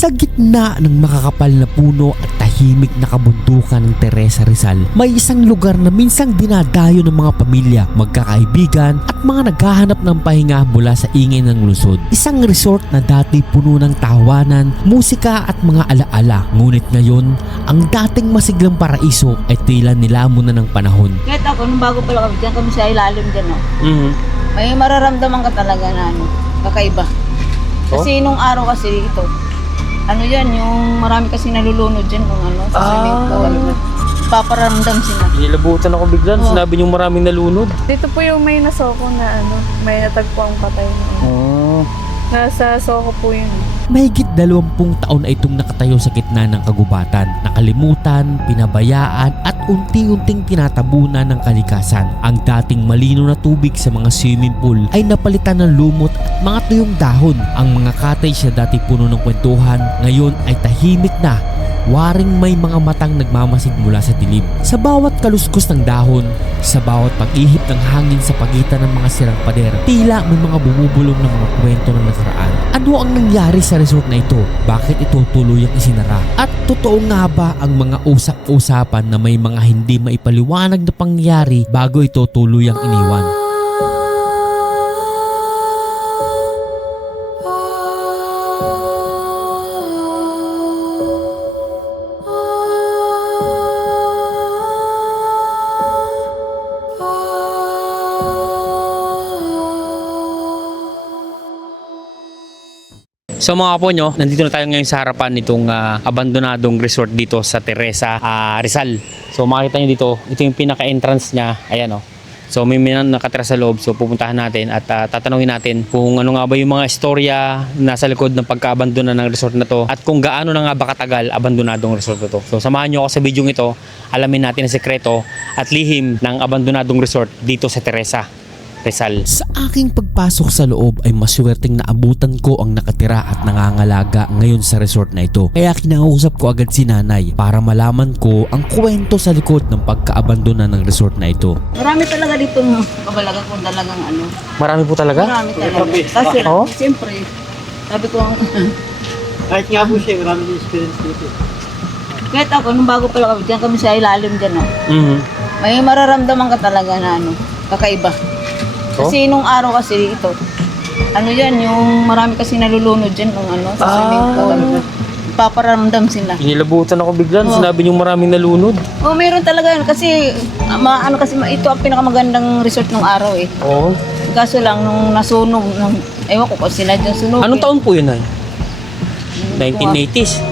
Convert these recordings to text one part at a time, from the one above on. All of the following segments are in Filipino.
Sa gitna ng makakapal na puno at tahimik na kabundukan ng Teresa Rizal, may isang lugar na minsang dinadayo ng mga pamilya, magkakaibigan at mga naghahanap ng pahinga mula sa ingay ng lungsod. Isang resort na dati puno ng tawanan, musika at mga alaala. Ngunit ngayon, ang dating masiglang paraiso ay tila nilamon na ng panahon. Kahit ako, nung bago pala kami sa ilalim dyan, no? May mararamdaman ka talaga na kakaiba. Kasi nung araw kasi ito, yan, yung marami kasi nalulunod dyan kung sa swimming pool. Paparamdam sila. Nilabutan ako bigla. Sinabi niyong maraming nalunod. Dito po yung may nasoko na may natagpo ang patay noon. Nasa Soko po yun. Mahigit 20 taon ay itong nakatayo sa gitna ng kagubatan, nakalimutan, pinabayaan at unti-unting tinatabunan ng kalikasan. Ang dating malino na tubig sa mga swimming pool ay napalitan ng lumot at mga tuyong dahon. Ang mga cottage na dati puno ng kwentuhan, ngayon ay tahimik na. Waring may mga matang nagmamasid mula sa dilim. Sa bawat kaluskos ng dahon, sa bawat pag-ihip ng hangin sa pagitan ng mga sirang pader, tila may mga bumubulong ng mga kwento ng nakaraan. Ano ang nangyari sa resort na ito? Bakit ito tuluyang isinara? At totoo nga ba ang mga usap-usapan na may mga hindi maipaliwanag na pangyayari bago ito tuluyang iniwan? So mga po nyo, nandito na tayo ngayon sa harapan nitong abandonadong resort dito sa Teresa Rizal. So makikita nyo dito, ito yung pinaka-entrance niya. Ayan o. So may nakatira sa loob. So pupuntahan natin at tatanungin natin kung ano nga ba yung mga istorya nasa likod ng pagka-abandona ng resort na to at kung gaano na nga ba katagal abandonadong resort na to. So samahan nyo ako sa video ito, alamin natin ang sekreto at lihim ng abandonadong resort dito sa Teresa Rizal. Sa aking pagpasok sa loob ay maswerteng naabutan ko ang nakatira at nangangalaga ngayon sa resort na ito. Kaya kinausap ko agad si nanay para malaman ko ang kwento sa likod ng pagkaabandona ng resort na ito. Marami talaga dito kabalaga kung talagang Marami po talaga? Marami talaga. Kasi siyempre, sabi ko Kahit nga po siya, marami experience dito. kahit ako, nung bago pala kami sa ilalim dyan, no? May mararamdaman ka talaga na kakaiba. Kasi nung araw kasi ito, yan, yung marami kasi nalulunod dyan kung sa swimming pool. Paparamdam sila. Nilabutan ako bigla. Sinabi niyong maraming nalunod. Meron talaga yun. Kasi, ito ang pinakamagandang resort nung araw eh. Oo. Kaso lang, nung nasunog, ewan ko kung sila dyan sunog. Anong taon po yun ay? 1980s.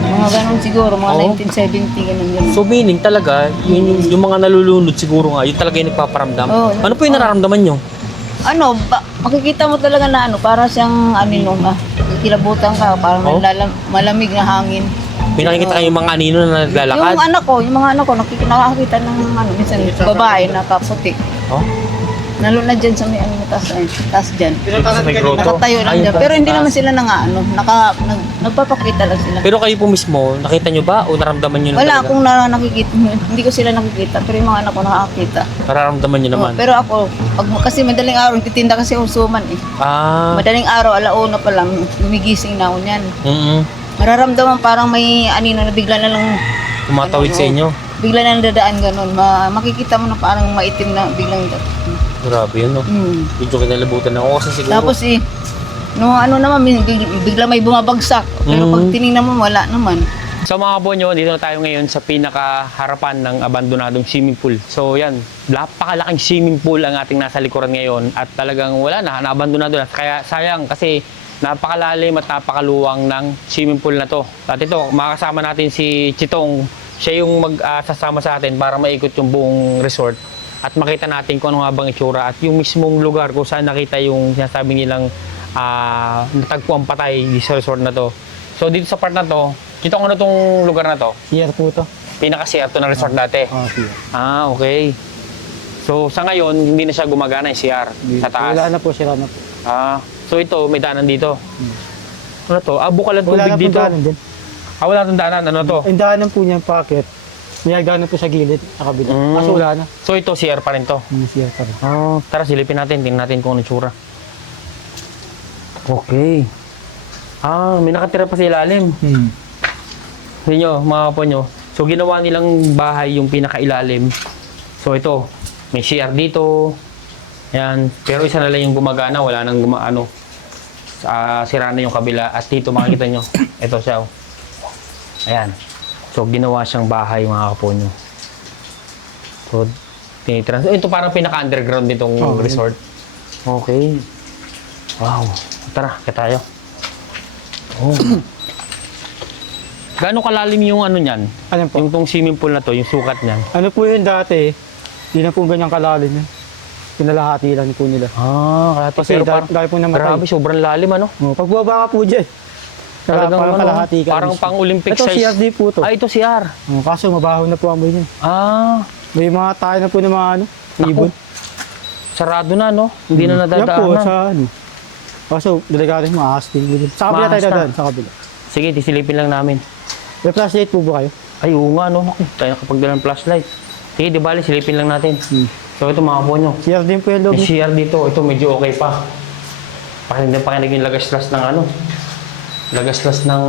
Mga ganun siguro, mga 1970, ganun. So meaning talaga, yung mga nalulunod siguro nga, yun talaga yung nagpaparamdam. Ano po yung nararamdaman nyo? Makikita mo talaga na para siyang kilabutan ka, parang malamig na hangin. May nakikita kayong mga anino na naglalakad? Yung mga anak ko, nakakita ng minsan babae na kaputi. Nalunod dyan sa may taas dyan. Nakatayo lang dyan. Pero hindi naman sila nagpapakita lang sila. Pero kayo po mismo, nakita nyo ba o naramdaman nyo na Wala talaga? akong nakikita, hindi ko sila nakikita. Pero yung mga anak ko nakakita. Nararamdaman nyo naman? Pero ako, kasi madaling araw, titinda kasi usuman eh. Madaling araw, alauna pa lang, gumigising na ako niyan. Mararamdaman parang may anino na bigla na lang tumatawid sa inyo? Bigla na dadaan ganun. Makikita mo na parang maitim na biglang grabe yun, no? Medyo kinalabutan ako kasi siguro. Tapos naman, bigla may bumabagsak. Pero pag tinignan mo, wala naman. So mga po nyo, dito na tayo ngayon sa pinakaharapan ng abandonadong swimming pool. So yan, napakalaking swimming pool ang ating nasa likuran ngayon at talagang wala na, naabandonado na. Kaya sayang kasi napakalalim at napakaluwang ng swimming pool na to. At ito, makakasama natin si Chitong. Siya yung magsasama sa atin para maikot yung buong resort at makita natin kung ano nga bang itsura at yung mismong lugar kung saan nakita yung sinasabi nilang natagpuan patay sa resort na to. So dito sa part na to, Chitong, ano tong lugar na to? CR po ito. Pinaka-CR to ng resort dati? CR. Okay. So sa ngayon, hindi na siya gumagana yung CR sa taas? Wala na po, sira na po. So ito, may daanan dito? Ano to? Bukal ang tubig Wala na po dito? daanan din. Wala nang daanan. Ano to? Yung daanan po niya packet. May hagdanan po sa gilid, sa kabila. Kaso wala na. So ito, CR pa rin to? CR pa rin. Tara, silipin natin. Tingnan natin kung ano tsura. Okay. Ah, may nakatira pa sa ilalim. Sa inyo, mga kapo nyo. So, ginawa nilang bahay yung pinakailalim. So, ito, may CR dito. Ayan. Pero isa na lang yung gumagana. Wala nang gumaano. Sira na yung kabila. At dito, makikita nyo. Ito siya. Ayan. So, ginawa siyang bahay, mga kapo nyo. So, tinitrans. Ito parang pinaka-underground nitong resort. Okay. Wow. Tara, kaya tayo. Oh. Gaano kalalim yung ano niyan? Ano po? Yung tong swimming pool na to, yung sukat niyan. Ano po yun dati? Hindi na po ganyan kalalim yun. Pinalahati lang po nila. Ah, Kasi pero parang, dahil po namatay. grabe, sobrang lalim ano? Pagbaba ka po dyan. Parang kalahati ka. Parang pang-Olympic Ito size. CRD po to. Ah, ito CR. Kaso mabaho na po ang boy niya. Ah, May mga tayo na po ng mga ano, ibon. sarado na no? Hindi na Yan po, nadadaanan. sa ano. Kaso, delikado yung maahas din. Sa kabila Maahas tayo na. dadaan, sa kabila. Sige, tisilipin lang namin. May flashlight po ba kayo? Ay, oo nga no. Naku, tayo nakapagdala ng flashlight. Sige, di bali, silipin lang natin. So ito mga po nyo. CR din po yung loob May niya. CR dito. Ito medyo okay pa. Pakinig yung lagaslas ng ano. Lagaslas ng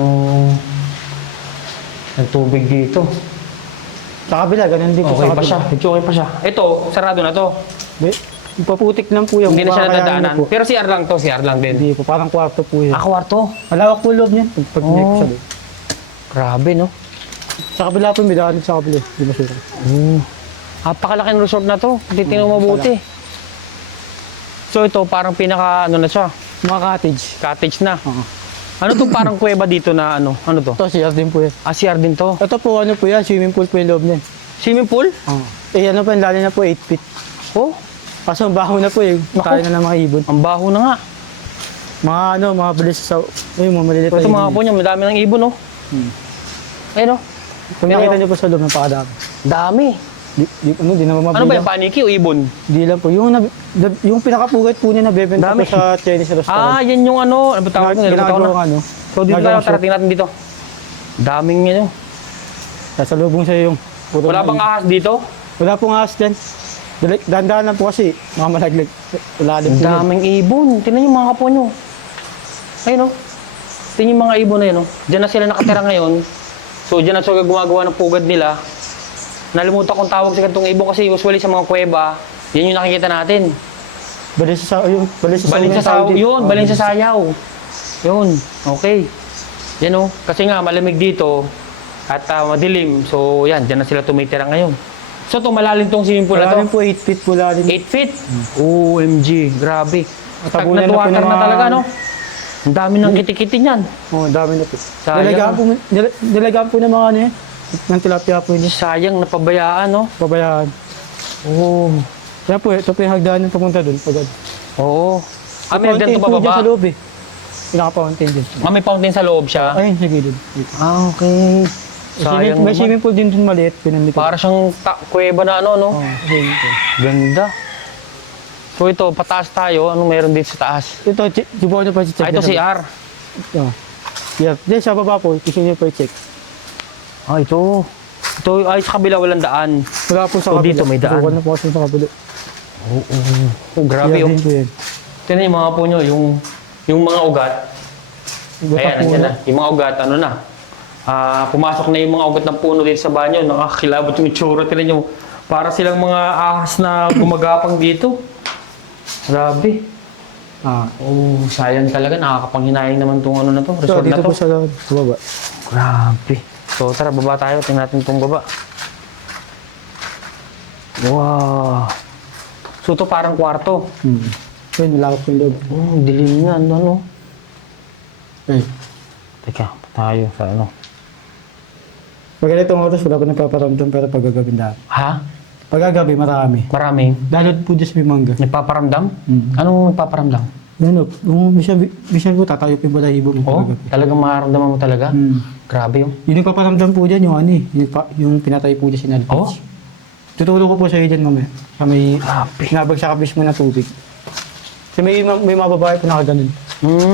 tubig dito. Sa kabila, ganun din po Okay sa pa kabila. siya. Medyo okay pa siya. Ito, sarado na to. Paputik lang po yung Hindi na siya kakayanin nadadaanan. po. Pero CR lang to, CR lang din. Hindi po, parang kwarto po yun. Ah, kwarto. Malawak po loob niya. Pag Oh. ko sa loob. Grabe, no? Sa kabila po, may daan sa kabila. Hindi ba sure? Napakalaki ng resort na to. Titingnan mo mabuti. So ito, parang pinaka, ano na siya, Mga cottage. cottage na. Oo. Ano to parang kuweba dito na ano? Ano to? Ito, CR din po yan. Ah, CR din to. Ito po, ano po yan, swimming pool po yung loob niyan. Swimming pool? Eh, ano po, lalo na po, 8 feet. Oh, Kaso, ang baho na po eh. Makain na ng mga ibon. ang baho na nga. Mga ano, mga balis sa... Ayun, mga maliliit Ito na mga ibon. po niya, madami ng ibon, oh. Ayun, oh. Kung nakita niyo po sa loob, napakadami. Dami. Di naman Ano ba mabilang. yung paniki o ibon? Di lang po. Yung pinakapugat po niya nabebenta Dami. po sa Chinese restaurant. Ah, yan yung ano. Ano ba tawag ko? Ginagawang ano. So dito tayo, ginagawang tara, shop. tingnan natin dito. Daming ano. Nasa lubong sa yung... Wala bang ahas dito? Wala pong ahas dyan. Dahan-dahan lang po kasi mga malaglag. Wala din Ang po yun. daming ibon. Tingnan yung mga kapo nyo. Ayun, oh. Tingnan yung mga ibon na yun, oh. Diyan na sila nakatira ngayon. So, diyan na sila gumagawa ng pugad nila. Nalimutan kong tawag sa kantong ibon kasi usually sa mga kuweba, yan yung nakikita natin. Balin sa yung balin sa Balin sa sayaw. Yun, balin sa sayaw. Yun, okay. Yan, oh. Kasi nga, malamig dito at madilim. So, yan, diyan na sila tumitira ngayon. So, ito, malalim tong swimming pool na Wala rin to. po 8 feet po lalim. 8 feet? OMG, grabe. Tabunan Stagnant na po water ng na mga- talaga, no? Ang dami ng kitikiti niyan. Oh, dami na po. Sayang. Nilagaan po ng mga ano yan. Ng tilapia po yun. Sayang, napabayaan, no? Pabayaan. Oo. Kaya po, ito po yung hagdanan papunta doon. Pagod. Oo. Ah, may Fountain ganito po dyan sa pababa. loob eh. Pinaka-fountain din. Ah, may fountain sa loob siya. Ayun, sa gilid. Ah, okay. May Sayang naman. swimming pool din dun maliit. Pinamit. Para siyang kuweba na ano, no? Oh, swimming pool. Ganda. So ito, pataas tayo. Anong meron dito sa taas? Ito, di ba ano pa si check? Ah, ito si R. Yeah. Diyan sa baba po, gusto niyo po i-check. Ah, ito. Ito, ay, sa kabila walang daan. Wala po sa So, kabila. dito may daan. Subukan na po kasi sa kabila. Oh, grabe, Yeah, oh. din po yan. Tingnan yung mga po nyo, yung mga ugat. Buta Ayan, po nandiyan na. Yung mga ugat, ano na. Pumasok na yung mga ugat ng puno dito sa banyo. Nakakilabot yung itsura. Tingnan nyo, para silang mga ahas na gumagapang dito. Grabe. Oh, sayang talaga. Nakakapanghinayang naman itong ano na to. So, Resort na dito to. po sa baba. Grabe. So, tara, baba tayo. Tingnan natin itong baba. Wow. So, ito parang kwarto. Yun, malawak po yung loob. Dilim nga. Ano? Eh. Teka, tayo sa ano. Pag ganitong oras, wala pa nagpaparamdam pero pagagawin dahil. Ha? Pagagabi, marami. Maraming? Lalo po dyan sa Bimanga. Nagpaparamdam? Mm. Anong nagpaparamdam? Ano, minsan po tatayo po yung balahibo mo. Oo, pagagabi. talagang mararamdaman mo talaga. Grabe yun. Yung nagpaparamdam po dyan, yung ano eh, yung pinatay po dyan si Nalpage. Oo? Tutulong ko po sa iyo dyan mamaya. Sa may Grabe. nabagsak mismo na tubig. Kasi may mga babae po nakaganon.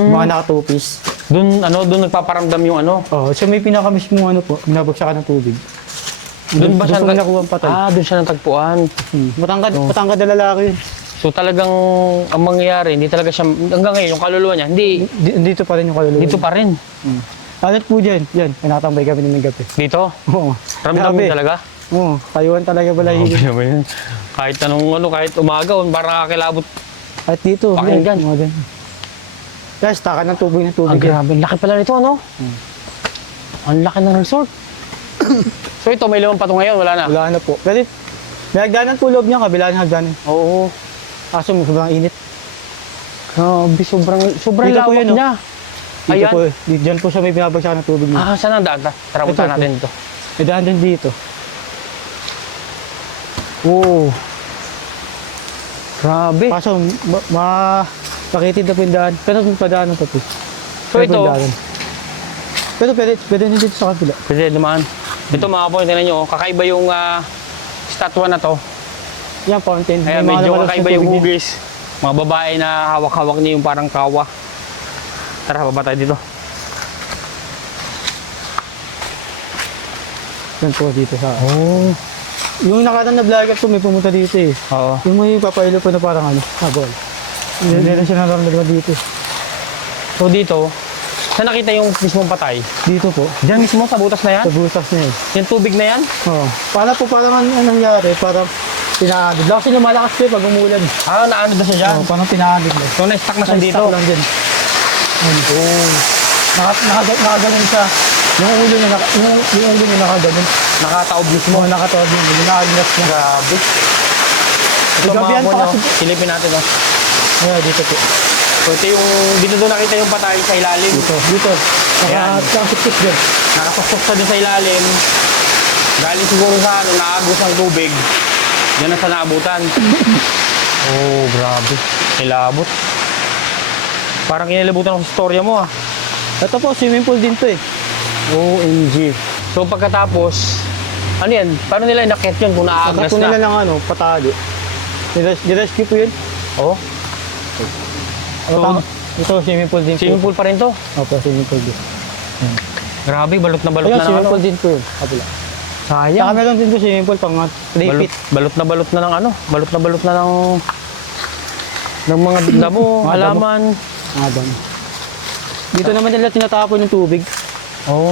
Mga nakatupis. Doon nagpaparamdam yung ano? Oo, so may pinaka mismo ano po, nabagsakan ng tubig. Doon ba siya nakuha ang patay? doon siya natagpuan. Matangkad na lalaki yun. So talagang ang mangyayari, hindi talaga siya, hanggang ngayon, yung kaluluwa niya, hindi, Dito pa rin yung kaluluwa. dito pa rin. Alat po dyan. Yan, pinatambay kami ng gabi. Dito, Oo. ramdam mo Grabe. talaga. Oo, kayuan talaga balahibo. Grabe naman yun. Kahit anong ano, kahit umaga, parang nakakilabot. At dito, Pakinggan. yan, mga ganyan. Guys, taka ng tubig ng tubig. Ang grabe, ang laki pala nito, ano? Ang laki ng resort. So ito, may limang pato ngayon, wala na? Wala na po. Pero may hagdanan po loob niya, kabila ng hagdanan. Oo. Kaso sobrang init. Grabe, sobrang Dito po lawak yun, oh. niya. Dito Ayan. po, dyan po siya may binabagsakan ng tubig niya. Ah, saan ang daan? Tara, punta Ito, natin dito. May daan din dito. Oo. Grabe. Kaso, makitid na po yung daan. Pero may padaanan pa po. So Pero po ito, yung daanan. Pero pwede din dito sa kabila. pwede dumaan. Ito mga point, tingnan nyo, kakaiba yung statwa na to. Yan, fountain. Kaya May mga medyo lumalabas na kakaiba yung tubig niya. hugis. Mga babae na hawak-hawak niya yung parang kawa. Tara, baba tayo dito. Yan po dito sa... Oh. Yung nakaraan na vlogger po may pumunta dito eh. Oo. Yung may papailo po na parang ano, habol. Hindi na siya nararamdaman dito. So dito, saan nakita yung mismong patay? Dito po, Diyan mismo sa butas na yan? sa butas niya eh. Yung tubig na yan? Oo. Para po parang ano nangyari, parang pinahagod. Kasi lumalakas po eh pag umulan. Ah, naano na siya dyan? Oo, parang pinahagod lang. So na-stuck na siya dito? Na-stuck lang din. Ayun. Oo. Nakaganon siya. Yung ulo niya, yung ulo niya nakaganon. Nakataob mismo. Oo, nakatawag yun. Nakaganas niya. Grabe. Ito Gabi mga yan po, pa no? kasi- Silipin natin, no? Ayan, dito po. So ito yung, dito doon nakita yung patay sa ilalim. Dito. Ayan. Nakasipsip din. Nakapasok sa doon sa ilalim. Galing siguro sa ano, naagos ng tubig. Yan ang sa naabutan. Oh, grabe. Kilabot. Parang inilabutan ako sa storya mo, ah. Ito po, swimming pool din to eh. OMG. So pagkatapos, ano yan? Paano nila inakit yun kung naagras Saka po nila na? ng ano, patali. Nirescue po yun. Oh, Ano ito, swimming pool din swimming po. pool pa rin to. Opo, swimming pool din. Grabe, balot na balot Ayun, na ng swimming ano. pool din po yun. Kapila. Saka Sayang. meron din po swimming pool pang 3 Balot, feet. balot na ng ano. Balot na ng mga damo, Mga damo. halaman. Mga dami. Dito naman nila tinatapon yung tubig. Oh,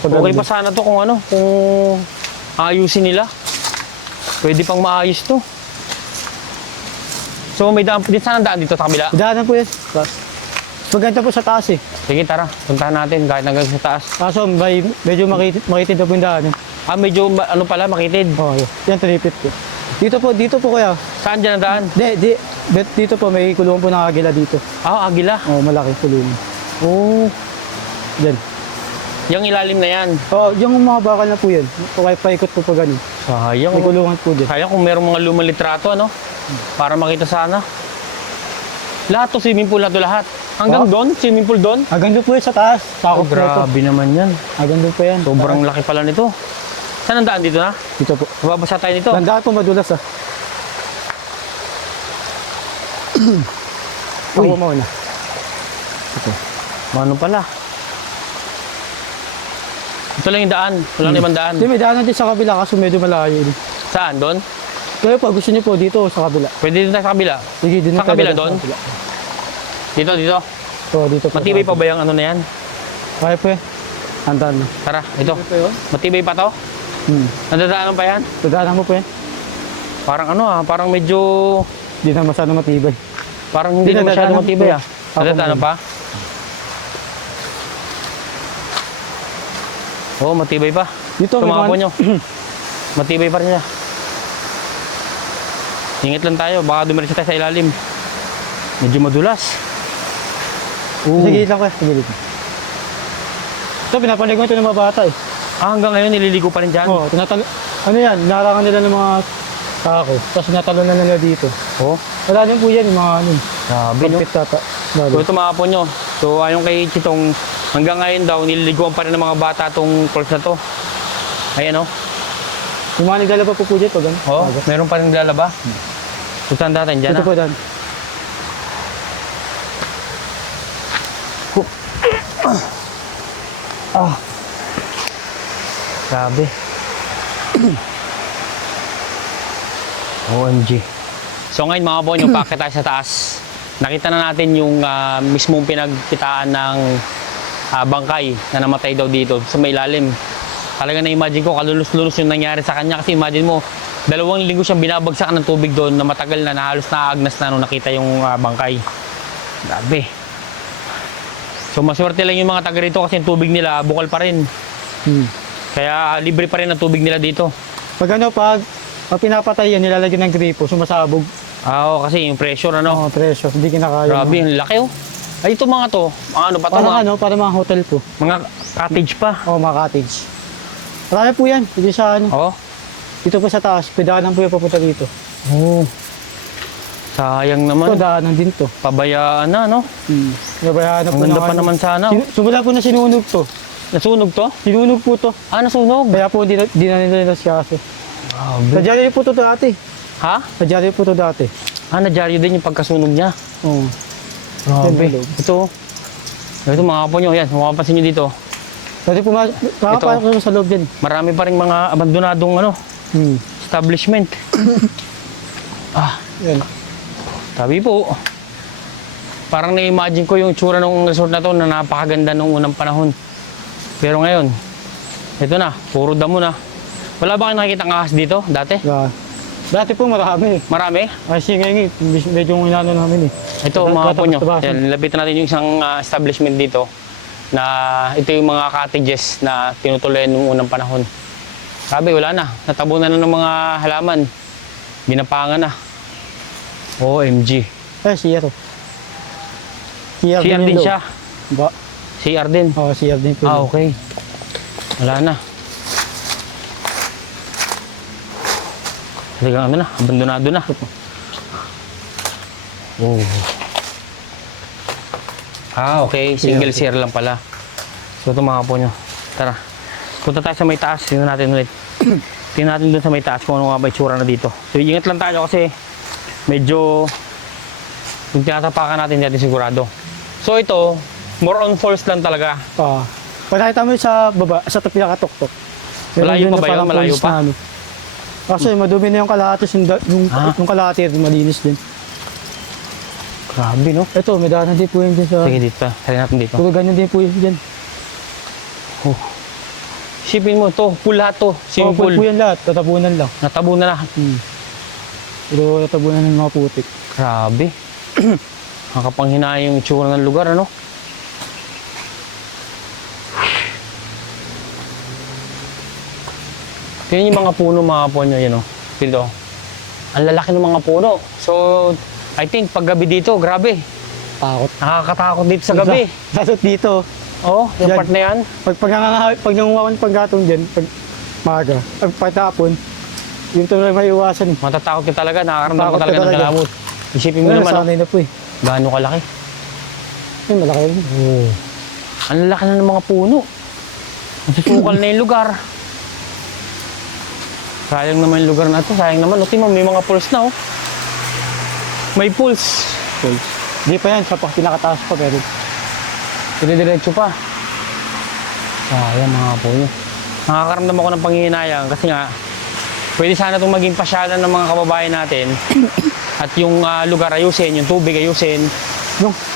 okay pa sana to kung ano, kung ayusin nila. Pwede pang maayos to. So may daan, din saan ang daan dito sa kabila? Daanan po yan. Maganda po sa taas eh. Sige, tara, puntahan natin kahit hanggang sa taas. Kaso medyo makitid na po yung daanan. Ah, medyo ano pala, makitid. Oh, yan 3 feet po. Dito po kaya. Saan dyan ang daan? Dito po may kulungan po ng agila dito. Ah, agila. Oh, malaki kulungan. Oh, Diyan. yung ilalim na yan. Oh, yung mga bakal na po yan. Paikot po pa ganun. Sayang. May kulungan po dyan. Sayang kung merong mga lumang litrato, ano? Para makita sana. Lahat to swimming pool na to lahat. Hanggang Oh. doon, swimming pool doon. Hanggang doon po yan sa taas. Oh, Sakop po ito. grabe naman yan. Hanggang doon po yan. Sobrang laki pala nito. Saan ang daan dito na? Dito po. Mababasa tayo nito. Tandaan po madulas ah. Uy. Ako muna. Ano pala? Ito lang yung daan. Walang ibang daan. Hindi, may daanan din sa kabila kaso medyo malayo din. Saan? Doon? Kaya po, gusto niyo po dito sa kabila. Pwede dito tayo sa kabila. Sige, din Sa tayo kabila sa doon? kabila. Dito. So, dito po. Matibay pa ba yung ano na yan? Kaya po eh. Handaan na. Tara, ito. Ito yun? Matibay pa to? Nadadaanan pa yan? Daanan mo po yan. Parang ano ah, parang medyo... Hindi na masyado matibay. Parang hindi na masyado Nadadaanan matibay po. ah. Nadadaanan pa? Oo, matibay pa. Dito, may Tumakbo mga... nyo. Matibay pa rin siya. Ingat lang tayo, baka dumiretso tayo sa ilalim. Medyo madulas. Sige lang ko. Sige dito. Ito, pinapaligo ito ng mga bata eh. Ah, hanggang ngayon nililigo pa rin dyan? Oo, ano yan, narangan nila ng mga tako. Tapos natalo na nila dito. Oh, Wala din po yan, yung mga ano. grabe no. Pagpit tata. So ito mga po nyo. So ayon kay Chitong, hanggang ngayon daw nililiguan pa rin ng mga bata tong course na to. Ayan oh. Yung mga naglalaba po po dyan pag ano. Oh, meron pa rin naglalaba. So saan natin dyan Ito ah? po dan. Grabe. OMG. So ngayon mga kapon, yung packet tayo sa taas. Nakita na natin yung mismong pinagkitaan ng bangkay na namatay daw dito sa may ilalim. Talaga na-imagine ko, kalulus-lulus yung nangyari sa kanya kasi imagine mo, 2 linggo siyang binabagsakan ng tubig doon na matagal na halos naagnas na nung nakita yung bangkay. Grabe. So maswerte lang yung mga taga rito kasi yung tubig nila bukal pa rin. Kaya libre pa rin ang tubig nila dito. Pag pinapatay yan, nilalagyan ng gripo, sumasabog. Oo, kasi yung pressure ano. Oo, presyo, hindi kinakaya. Grabe, ang laki oh. Ay, ito mga to, ano pa to? Parang mga hotel po. Mga cottage pa. Oo, mga cottage. Marami po yan, hindi sa ano. Oo. Dito po sa taas, pedaanan po yung papunta dito. Oh. Sayang Ito, naman. daanan din to. Pabayaan na, no? Nabayaan na Ang po ganda ng pa ano. naman sana. Oh. Simula po na sinunog to. Nasunog to? Sinunog po to. Ah, nasunog. Kaya po di na nila siyaso. Nadyari po to dati. Ha? Nadyari po to dati. Ah, nadyaryo din yung pagkasunog niya. Oo. Grabe. Ito. Ito mga kapo nyo. Yan, makapansin nyo dito. Dati makapasok ko sa loob din. Marami pa rin mga abandonadong establishment. Yan. Sabi po. Parang na-imagine ko yung tsura ng resort na to na napakaganda nung unang panahon. Pero ngayon, ito na, puro damo na. Wala ba kayong nakikita ng ahas dito dati? Yeah. Dati po marami. Marami? Kasi ngayon, medyo inano namin Ito mga po nyo. Tabasan. Yan, lapitan natin yung isang establishment dito na ito yung mga cottages na tinutuloy nung unang panahon. Sabi, wala na. Natabunan na ng mga halaman. Binapangan na. OMG. CR. CR CR din yung siya. loob. Ba? CR din. Oo, CR din po. Ah, yun. okay. Wala na. Talagang ano na, abandonado na. Oh. Ah, okay. Single CR lang pala. So ito mga po nyo. Tara. Punta tayo sa may taas. Tingnan natin ulit. Tingnan natin dun sa may taas kung ano nga ba itsura na dito. So ingat lang tayo kasi medyo yung tinatapakan natin dito sigurado. So ito, more on falls lang talaga. Pag nakita mo sa baba, sa pinakatuktok. Malayo pa Meron din ba na yun? parang Malayo police pa? na ano. Kasi madumi na yung kalahatis, yung kalahati malinis din. Grabe no? Ito, may daanan din po yun dyan sa... Sige dito. Try natin dito. Puro ganyan din po yun dyan. Oh. Isipin mo to, pool lahat to. Swimming Pool pool. po yan lahat, tatabunan lang. Natabunan na. Pero tatabunan ng mga putik. Grabe. Nakapanghinayang yung itsura ng lugar, ano? Tingnan yung mga puno, mga puno, yun, oh. Dito. Ang lalaki ng mga puno. So, I think paggabi dito, grabe. Takot. Nakakatakot dito sa gabi. Datot dito. Oo, yung Yan. part na yan. Pag nangungawan paggatong dyan, pag maga, pag patapon, yung tuloy may iwasan. Matatakot ka talaga, nakakaramdam ka Takot ka talaga ng talaga. kalamot. Isipin mo Pero naman, oh, nasanay na po eh. gaano kalaki. Yun, malaki rin. Ang lalaki na ng mga puno. Nasusukal na yung lugar. Sayang naman yung lugar na ito. Sayang naman. O, tingnan mo, may mga pools na, oh. May pools. Hindi pa yan, sa pinakataas pa pero. Dire-diretso pa. Sayang mga puno. Nakakaramdam ako ng panghihinayang kasi nga, pwede sana itong maging pasyalan ng mga kababayan natin. At yung lugar ayusin, yung tubig ayusin.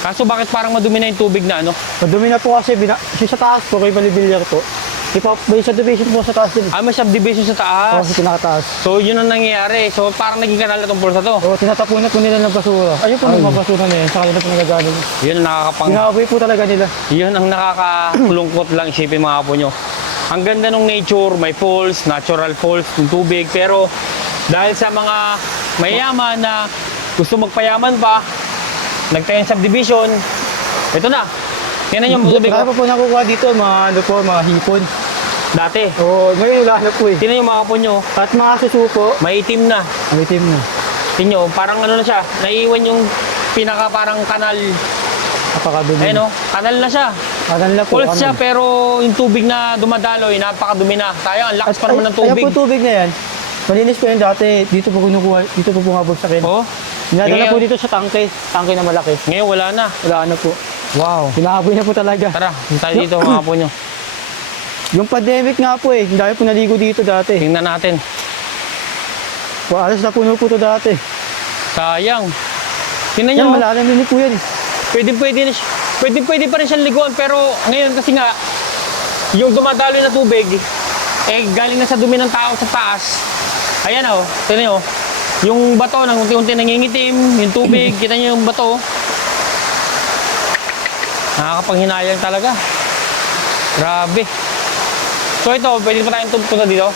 Kaso bakit parang madumi na yung tubig na ano? Madumi na po kasi, sa taas po, kay Balibilyar po. May subdivision po sa taas din. May subdivision sa taas. Oo, sa pinakataas. So yun ang nangyayari. So parang naging kanal na itong pools na to. Oo, tinatapunan po nila ng basura. Ayun po yung mga basura na yan, sa kanila po nagagaling. Yun ang nakakapang... Pinaaboy po talaga nila. Yun ang nakakalungkot lang isipin mga apo nyo. Ang ganda ng nature, may falls, natural falls, yung tubig. Pero dahil sa mga mayaman na gusto magpayaman pa, nagtayo ng subdivision, ito na. Tingnan nyo ang tubig. Kaya pa po nakukuha dito, mga hipon. Dati. Oo, ngayon wala na po eh. Tingnan nyo mga apo nyo, At mga susupo, may itim na. may team na. Tingnan nyo, parang ano na siya, naiiwan yung pinaka parang kanal. Napakadumi. Ayun o, kanal na siya. Kanan na po. Falls siya pero yung tubig na dumadaloy, napakadumi na. Sayang, ang lakas pa naman ng tubig. Ayan po tubig na yan. Malinis po yan dati. Dito po kinukuha, dito po bumabagsakin. Oh, Dinadala ngayon- po dito sa tangke na malaki. ngayon wala na. Wala na po. Wow. Pinaaboy na po talaga. Tara, punta tayo dito mga po nyo. Yung pandemic nga po eh, dahil po naligo dito dati. Tingnan natin. Alas na puno po to dati. Sayang. Tingnan Yan, nyo. malalim din po yan eh. Pwede pa rin siyang liguan, pero ngayon kasi nga, yung dumadaloy na tubig, eh galing na sa dumi ng tao sa taas. Ayan o, tingnan nyo. Yung bato nang unti-unti nangingitim, yung tubig, kita nyo yung bato. Nakakapanghinayang talaga. Grabe. So ito, pwede pa tayong punta dito?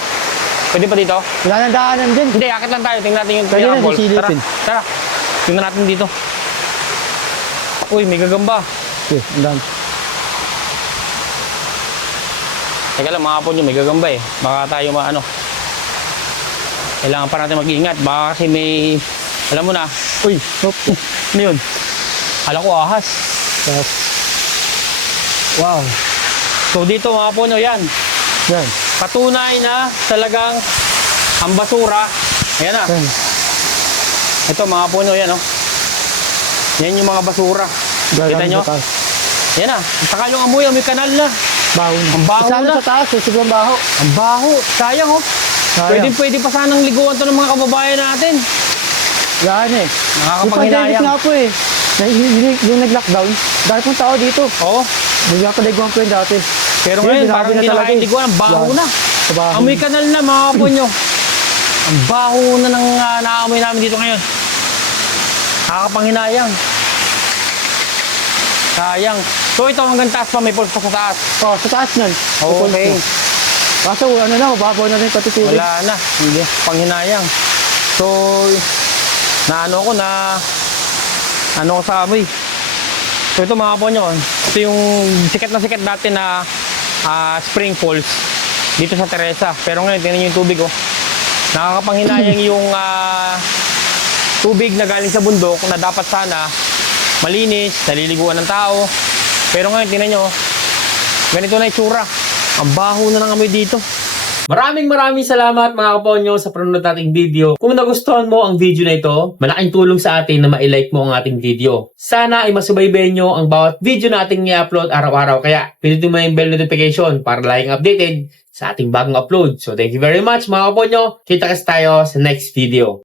Pwede pa dito? Wala nang daanan dyan. Hindi, akit lang tayo. Tingnan natin yung Pwede na, pinaka-ball. Tara, sisilipin. tara. Tingnan natin dito. Uy, may gagamba. Okay, ang dami. Teka lang, mga hapon yun, may gagamba eh. Baka tayo maano. Kailangan pa natin mag-iingat. Baka kasi may, alam mo na. Uy, ano yun? Kala ko ahas. Tapos, wow. So dito mga hapon, yan. Yan. Patunay na talagang ang basura. Ayan na. Yan. Ito mga puno, yan oh. Yan yung mga basura. Kita nyo? Sa taas. Yan na. Saka yung amoy kanal na. Baho na. Ang baho Lalo na. sa taas, sobrang baho. Ang baho. Sayang oh. Sayang. Pwede pa sanang liguan to ng mga kababayan natin. Yan eh. Yung pandemic Nakakapanghinayang. nga po eh. Yung nag-lockdown, dahil pong tao dito. Oo. Bigla pa nagawang po yun dati. Pero Yun, ngayon, binago parang na hindi na talaga kaya eh. liguan. Ang baho Yan. na. Sa baho. Amoy kanal na mga punyo. Ang baho na ng naamoy namin dito ngayon. Nakakapanghinayang. Sayang. So ito hanggang taas pa, may pulse pa sa taas. Oh, sa taas nun. Okay. Kaso ano na, mababaw na rin pati tubig. Wala na. Hindi. Panghinayang. So, naano ko na ano ko sa amoy. So ito mga po nyo, ito yung sikat na sikat dati na Spring Falls dito sa Teresa. Pero ngayon, tingnan nyo yung tubig oh. Nakakapanghinayang yung tubig na galing sa bundok na dapat sana malinis, naliliguan ng tao. Pero ngayon, tingnan nyo, ganito na itsura. Ang baho na ng amoy dito. Maraming salamat mga kaponyo sa panonood nating video. Kung nagustuhan mo ang video na ito, malaking tulong sa atin na ma-like mo ang ating video. Sana ay masubaybayan nyo ang bawat video nating i-upload araw-araw. Kaya pindutin mo yung bell notification para laging updated sa ating bagong upload. So thank you very much mga kaponyo. Kita-kits tayo sa next video.